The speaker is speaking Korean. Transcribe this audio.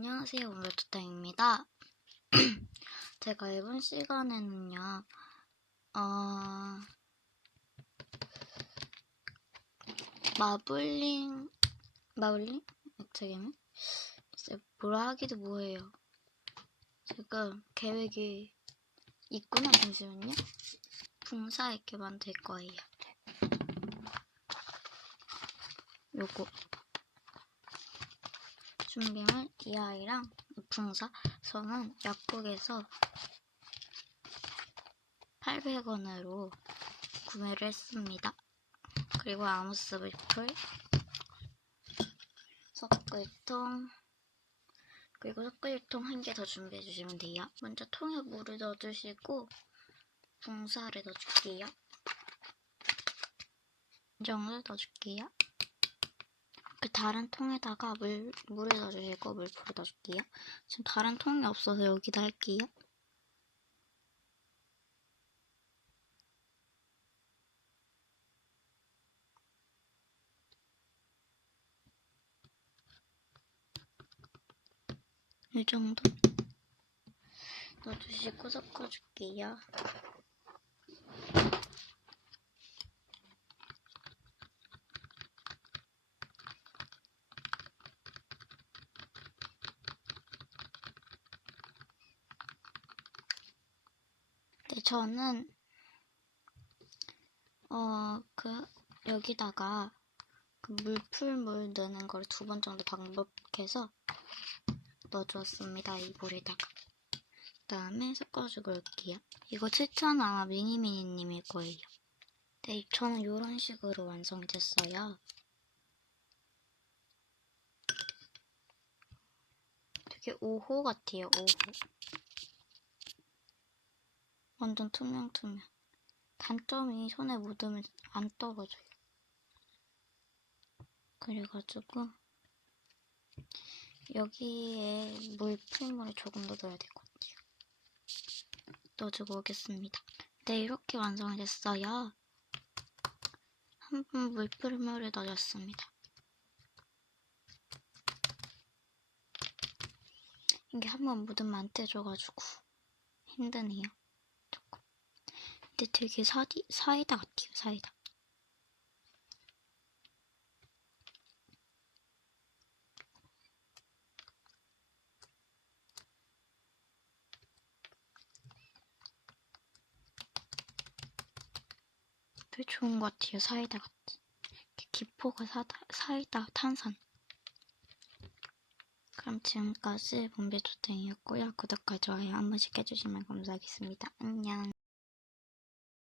안녕하세요, 오늘투타입니다. 제가 이번 시간에는요, 어, 마블링, 마블링? 액체게임? 진짜 뭐라 하기도 뭐해요. 지금 계획이 있구나, 잠시만요. 붕사 이렇게 만들 거예요. 요거. 준비물 이 아이랑 붕사 저는 약국에서 800원으로 구매를 했습니다. 그리고 아무스 물풀 섞을통 그리고 섞을통 한 개 더 준비해 주시면 돼요. 먼저 통에 물을 넣어주시고 붕사를 넣어줄게요. 이 정도 넣어줄게요. 그 다른 통에다가 물, 물을 넣어주시고 물풀을 넣어줄게요. 지금 다른 통이 없어서 여기다 할게요. 이 정도 넣어주시고 섞어줄게요. 네, 저는 어, 그 여기다가 그 물풀물 넣는 걸 두 번 정도 반복해서 넣어주었습니다. 이 볼에다가. 그 다음에 섞어주고 올게요. 이거 추천은 아마 미니미니님일 거예요. 네, 저는 이런 식으로 완성이 됐어요. 되게 5호 같아요, 5호. 완전 투명투명. 단점이 손에 묻으면 안 떨어져요. 그래가지고 여기에 물풀물을 조금 더 넣어야 될 것 같아요. 넣어주고 오겠습니다. 네, 이렇게 완성이 됐어요. 한 번 물풀물을 넣어줬습니다. 이게 한 번 묻으면 안 떼져가지고 힘드네요. 근데 되게 사디, 사이다 같아요, 사이다. 되게 좋은 것 같아요, 사이다 같이. 기포가 사다, 사이다 탄산. 그럼 지금까지 bombe조땡이었고요. 구독과 좋아요 한 번씩 해주시면 감사하겠습니다. 안녕.